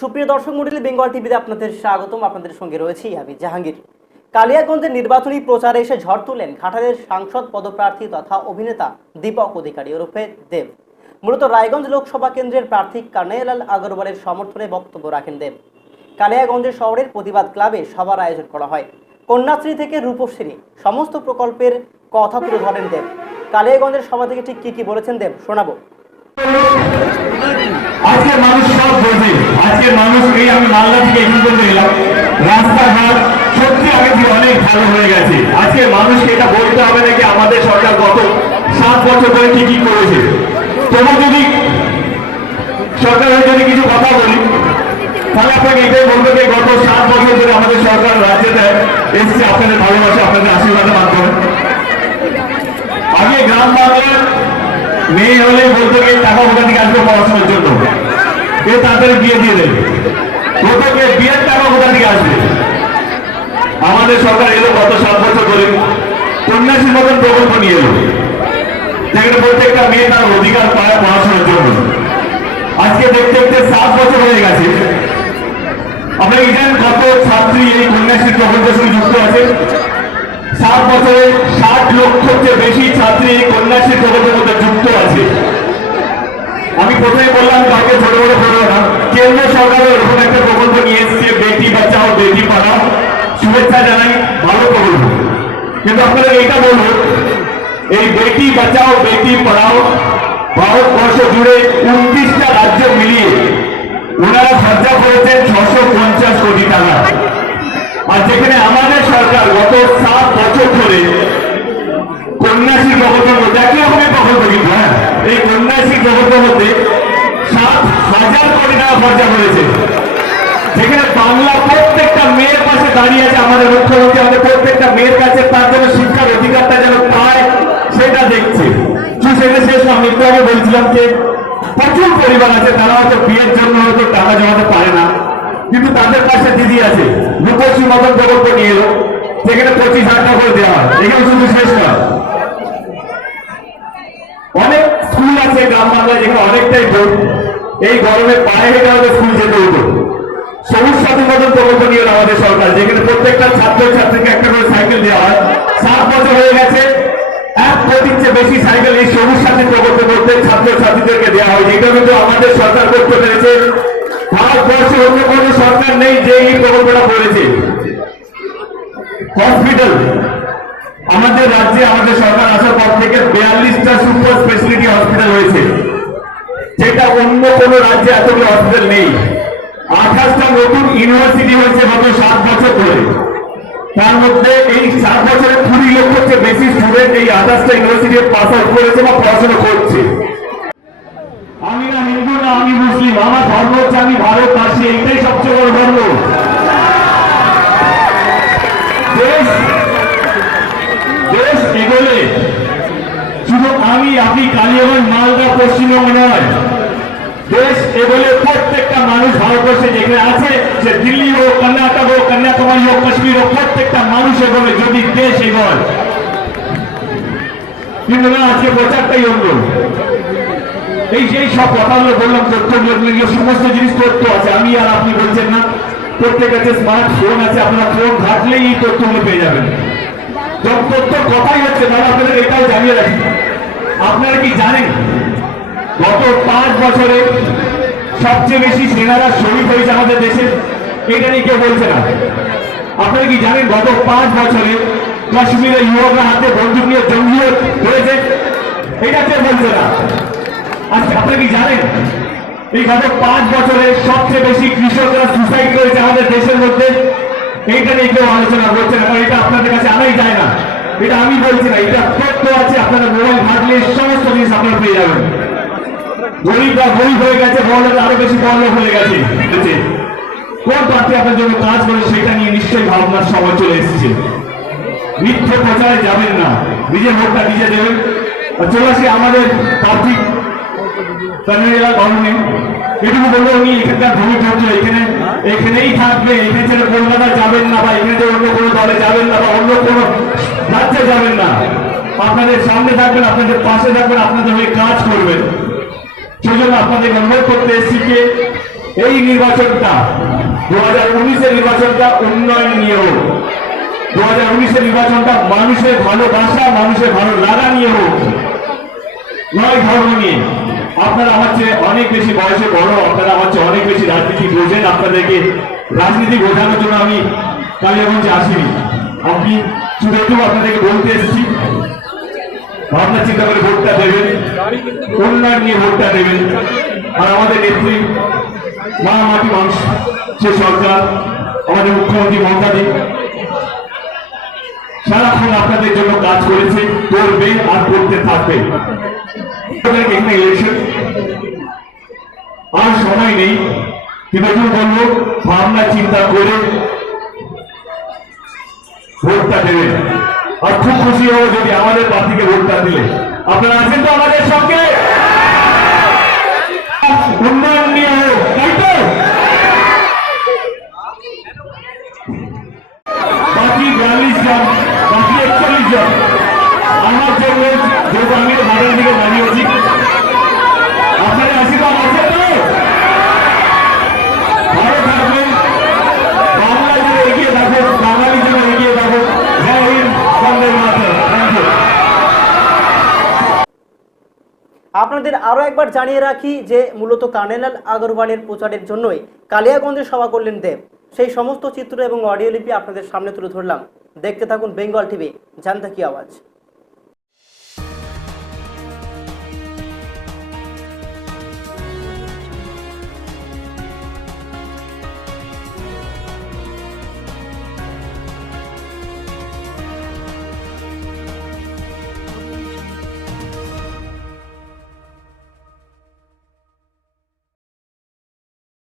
সুপ্রিয় দর্শক মণ্ডলী, বেঙ্গল টিভিতে আপনাদের স্বাগতম। আপনাদের সঙ্গে রয়েছি আমি জাহাঙ্গীর। কালিয়াগঞ্জের নির্বাচনী প্রচারে এসে ঝড় তুললেন ঘাটালের সাংসদ পদপ্রার্থী তথা অভিনেতা দীপক অধিকারী ওরফে দেব। মূলত রায়গঞ্জ লোকসভা কেন্দ্রের প্রার্থী কানাইলাল আগরওয়ালের সমর্থনে বক্তব্য রাখেন দেব। কালিয়াগঞ্জের শহরের প্রতিবাদ ক্লাবে সভার আয়োজন করা হয়। কন্যাশ্রী থেকে রূপশ্রী সমস্ত প্রকল্পের কথা তুলে ধরেন দেব। কালিয়াগঞ্জের সভা থেকে ঠিক কি বলেছেন দেব শোনাবো। আজকে মানুষ সব বোঝে। আজকে মানুষ আমি মালদা থেকে এখান পর্যন্ত এলাম, রাস্তাঘাট সত্যি আগে থেকে অনেক ভালো হয়ে গেছে। আজকে মানুষকে এটা বলতে হবে নাকি আমাদের সরকার গত 7 বছর ধরে কি কি করেছে। তোমার যদি সরকারের যদি কিছু কথা বলি তাহলে আপনাকে এটাই বলবো যে গত 7 বছর ধরে আমাদের সরকার রাজ্যে এসছে আপনাদের ভালোবাসা, আপনাদের আশীর্বাদের মাধ্যমে। আগে গ্রাম বাংলার মেয়ে হলে বলতে গিয়ে টাকা কোথা থেকে আসবে পড়াশোনার জন্য, এ তাদের বিয়ে দিয়ে দেবে। কোথাকে বিয়ের টাকা কোথা থেকে আসবে? আমাদের সরকার এলো গত 7 বছর ধরে কন্যাশ্রীর মতন প্রকল্প নিয়ে এলো, যেখানে প্রত্যেকটা মেয়ে তার অধিকার পায় পড়াশোনার জন্য। আজকে দেখতে দেখতে 7 বছর হয়ে গেছে। আপনারা কি জানেন কত ছাত্রী এই কন্যাশ্রী প্রকল্পের সঙ্গে যুক্ত আছে? 7 বছরে 60 লক্ষের চেয়ে বেশি ছাত্রী এই কন্যাশ্রী প্রকল্পের মধ্যে যুক্ত আছে। আমি প্রথমে বললাম কাউকে ছোট বড় করবো না, কেন্দ্র সরকারের এরকম একটা প্রকল্প নিয়ে এসছে, বেটি বাঁচাও বেটি পড়াও। শুভেচ্ছা জানাই, ভালো প্রকল্প। কিন্তু আপনারা এইটা বলবো, এই বেটি বাঁচাও বেটি পড়াও ভারতবর্ষ জুড়ে 29টা রাজ্য মিলিয়ে ওনারা খরচা করেছেন 650 কোটি টাকা। আর যেখানে আমাদের সরকার গত 7 বছর ধরে কন্যাশ্রী প্রকল্পের মধ্যে একই রকমের প্রকল্প, কিন্তু এই কন্যাশ্রী প্রকল্পের মধ্যে 7,000 কোটি টাকা খরচা করেছে। যেখানে বাংলা প্রত্যেকটা মেয়ের পাশে দাঁড়িয়ে আছে আমাদের মুখ্যমন্ত্রী, আমাদের প্রত্যেকটা মেয়ের কাছে তার জন্য শিক্ষার অধিকারটা যেন পায় সেটা দেখছে। সেটা শেষ আমি একটু আগে বলছিলাম যে প্রচুর পরিবার আছে তারা হয়তো বিয়ের জন্য হয়তো টাকা জমাতে পারে না, কিন্তু তাদের কাছে দিদি আছে, রূপশ্রী মতন প্রকল্প নিয়ে এলো, যেখানে 25,000 টাকা করে দেওয়া হয়। এখানে শুধু শেষ নয়, অনেক স্কুল আছে গ্রাম বাংলায় যেখানে অনেকটাই দূর, এই গরমে পায়ে হেঁটে আমাদের স্কুল যেতে হতো। সবুজ সাথী মতন প্রকল্প নিয়ে এলো আমাদের সরকার, যেখানে প্রত্যেকটা ছাত্র ছাত্রীকে একটা করে সাইকেল দেওয়া হয়। 7 বছর হয়ে গেছে, 1 কোটির চেয়ে বেশি সাইকেল এই সবুজ সাথী প্রকল্পের মধ্যে ছাত্র ছাত্রীদেরকে দেওয়া হয়। এটা কিন্তু আমাদের সরকার করতে পেরেছে। ভারতবর্ষে অন্য কোন সরকার নেই যে এই প্রকল্পটা করেছে। হসপিটাল আমাদের রাজ্যে আমাদের সরকার আসার পর থেকে 42টা সুপার স্পেশালিটি হসপিটাল হয়েছে, যেটা অন্য কোন রাজ্যে এতগুলো হসপিটাল নেই। 28টা নতুন ইউনিভার্সিটি হয়েছে গত 7 বছর ধরে। তার মধ্যে এই 7 বছরে 20 লক্ষের চেয়ে বেশি স্টুডেন্ট এই 28টা ইউনিভার্সিটি পাস আউট করেছে বা পড়াশোনা করছে। আমি না হিন্দু না আমি মুসলিম, আমার ধর্ম হচ্ছে আমি ভারতবাসী, এইটাই সবচেয়ে বড় ধর্ম। দেশ এগোলে শুধু আমি আপনি কালিয়াগঞ্জ মালদা পশ্চিমবঙ্গ নয়, দেশ এগোলে প্রত্যেকটা মানুষ ভারতবর্ষে যেখানে আছে, সে দিল্লি হোক, কর্ণাটক হোক, কন্যাকুমারী হোক, কাশ্মীর হোক, প্রত্যেকটা মানুষ এগোবে যদি দেশ এগোয়। কিন্তু না, আজকে প্রচারটাই অন্য। এই যে সব কথাগুলো বললাম, তথ্যগুলো সমস্ত জিনিস তথ্য আছে, আমি আর আপনি বলছেন না। প্রত্যেক কাছে স্মার্টফোন আছে, আপনারা ফোন ঘাটলেই এই তথ্যগুলো পেয়ে যাবেন। যখন তথ্য কথাই হচ্ছে তাহলে আপনাদের এটাও জানিয়ে রাখি। আপনারা কি জানেন গত 5 বছরে সবচেয়ে বেশি সেনারা শহীদ হয়েছে আমাদের দেশে? এটা নিয়ে কেউ বলছে না। আপনারা কি জানেন গত 5 বছরে কাশ্মীরের যুবকরা হাতে বন্দুক নিয়ে জঙ্গি হয়েছে? এটা কেউ বলছে না। আজকে আপনারা কি জানেন এই গত 5 বছরে সবচেয়ে বেশি কৃষকরা সুসাইড করেছে আমাদের দেশের মধ্যে? এইটা নিয়ে কেউ আলোচনা করছে না, এটা আপনাদের কাছে আনাই যায় না। এটা আমি বলছি না, এটা তথ্য আছে, আপনারা মোবাইল ঘাটলে সমস্ত জিনিস আপনারা পেয়ে যাবেন। গরিবরা গরিব হয়ে গেছে, বড়লোকরা আরো বেশি বড়লোক হয়ে গেছে। কোন প্রার্থী আপনার জন্য কাজ করে সেটা নিয়ে নিশ্চয়ই ভাবনার সময় চলে এসেছে। মিথ্যে প্রচারে যাবেন না, নিজের ভোটটা নিজে দেবেন। চলে আসি আমাদের প্রার্থী কানাইলাল গভর্নমেন্ট। এটুকু বলবো, উনি এখানকার ভূমিপুত্র, এখানেই থাকবে, এখানে ছেড়ে কলকাতা যাবেন না, বা এখানে অন্য কোনো দলে যাবেন না, বা অন্য কোনো রাজ্যে যাবেন না। আপনাদের সামনে থাকবেন, আপনাদের পাশে থাকবেন, আপনাদের হয়ে কাজ করবেন। সেই জন্য আপনাদের অনুরোধ করতে এসেছি যে এই নির্বাচনটা 2019-এর নির্বাচনটা উন্নয়ন নিয়ে হোক, 2019-এর নির্বাচনটা মানুষের ভালোবাসা, মানুষের ভালো লাগা নিয়ে হোক, নয় ধর্ম নিয়ে। আপনারা আমার চেয়ে অনেক বেশি বয়সে বড়, আপনারা আমার চেয়ে অনেক বেশি রাজনীতি বোঝেন। আপনাদেরকে রাজনীতি বোঝানোর জন্য আমি কালিয়াগঞ্জে আসিনি। আমি শুধু একটু আপনাদেরকে বলতে এসেছি, ভাবনা চিন্তা করে ভোটটা দেবেন, উন্নয়ন নিয়ে ভোটটা দেবেন। আর আমাদের নেত্রী মা মাটি মানুষ সে সরকার, আমাদের মুখ্যমন্ত্রী মমতা দি সারাক্ষণ আপনাদের জন্য কাজ করেছে, করবে আর করতে থাকবে। এখানে ইলেকশন আর সময় নেই, কিন্তু বলবো ভাবনা চিন্তা করে ভোটটা দেবেন। আর খুব খুশি হবো যদি আমাদের প্রার্থীকে ভোটটা দিলে। আপনারা আছেন তো আমাদের সঙ্গে? উন্নয়ন নিয়ে হোক, তাই তো? বাকি 42 জন, বাকি 41 জন আমার জন্য, যেহেতু আমি ভাড়ার দিকে দাঁড়িয়েছি, আপনারা আশীর্বাদ আছে তো? ভালো থাকবেন, বাংলা জুড়ে এগিয়ে থাকুন, বাঙালি জুড়ে এগিয়ে থাকুন। জয় হিন্দ, বন্দে মাতরম। Thank you. আপনাদের আরও একবার জানিয়ে রাখি যে মূলত কার্নেল আগরওয়ালের প্রচারের জন্যই কালিয়াগঞ্জে সভা করলেন দেব। সেই সমস্ত চিত্র এবং অডিও লিপি আপনাদের সামনে তুলে ধরলাম। দেখতে থাকুন বেঙ্গল টিভি, জানতে কি আওয়াজ।